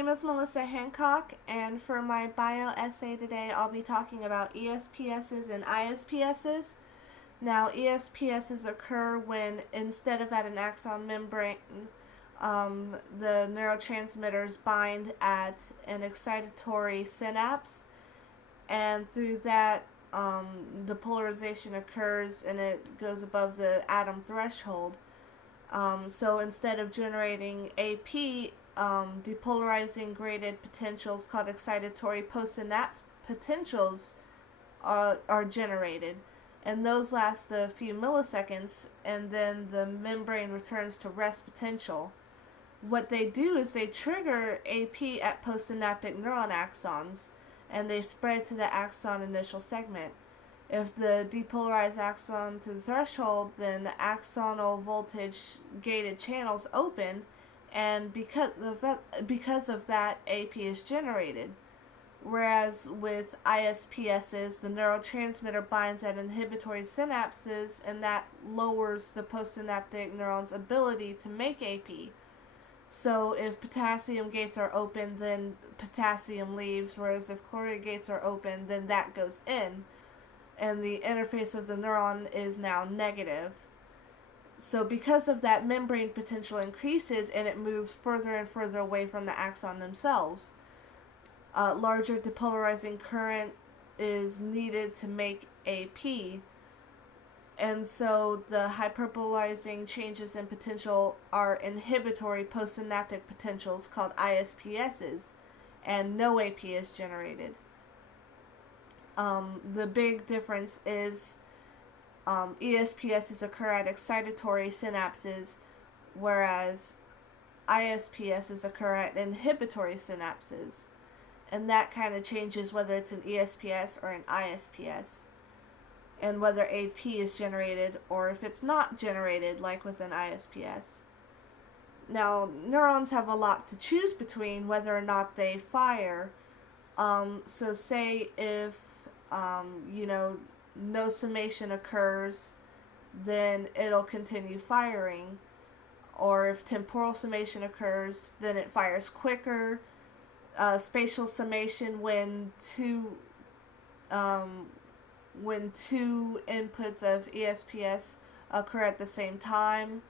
name is Melissa Hancock, and for my bio essay today, I'll be talking about ESPSs and ISPSs. Now, ESPSs occur when, instead of at an axon membrane, the neurotransmitters bind at an excitatory synapse, and through that, depolarization occurs and it goes above the atom threshold. So instead of generating AP, depolarizing graded potentials called excitatory postsynapse potentials are generated. And those last a few milliseconds, and then the membrane returns to rest potential. What they do is they trigger AP at postsynaptic neuron axons, and they spread to the axon initial segment. If the depolarized axon to the threshold, then the axonal voltage gated channels open, and because of that, AP is generated. Whereas with ISPSs, the neurotransmitter binds at inhibitory synapses, and that lowers the postsynaptic neuron's ability to make AP. So if potassium gates are open, then potassium leaves, whereas if chloride gates are open, then that goes in, and the interface of the neuron is now negative. So because of that, membrane potential increases and it moves further and further away from the axon themselves. Larger depolarizing current is needed to make AP, and so the hyperbolizing changes in potential are inhibitory postsynaptic potentials called ISPSs, and no AP is generated. The big difference is ESPSs occur at excitatory synapses, whereas ISPSs occur at inhibitory synapses. And that kind of changes whether it's an ESPS or an ISPS, and whether AP is generated or if it's not generated, like with an ISPS. Now, neurons have a lot to choose between whether or not they fire. So say if, no summation occurs, then it'll continue firing. Or if temporal summation occurs, then it fires quicker. Spatial summation, when two inputs of ESPS occur at the same time,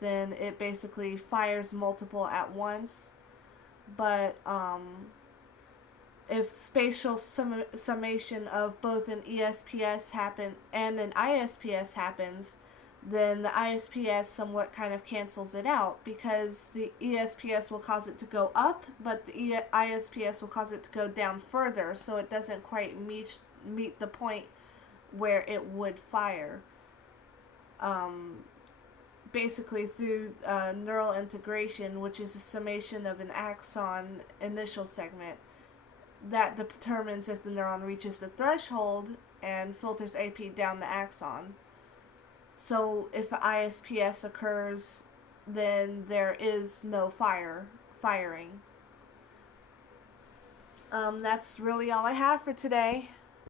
then it basically fires multiple at once. But if spatial summation of both an ESPS and an ISPS happens, then the ISPS somewhat kind of cancels it out, because the ESPS will cause it to go up, but the ISPS will cause it to go down further, so it doesn't quite meet the point where it would fire. Basically through neural integration, which is a summation of an axon initial segment, that determines if the neuron reaches the threshold and filters AP down the axon. So if ISPS occurs, then there is no firing. That's really all I have for today.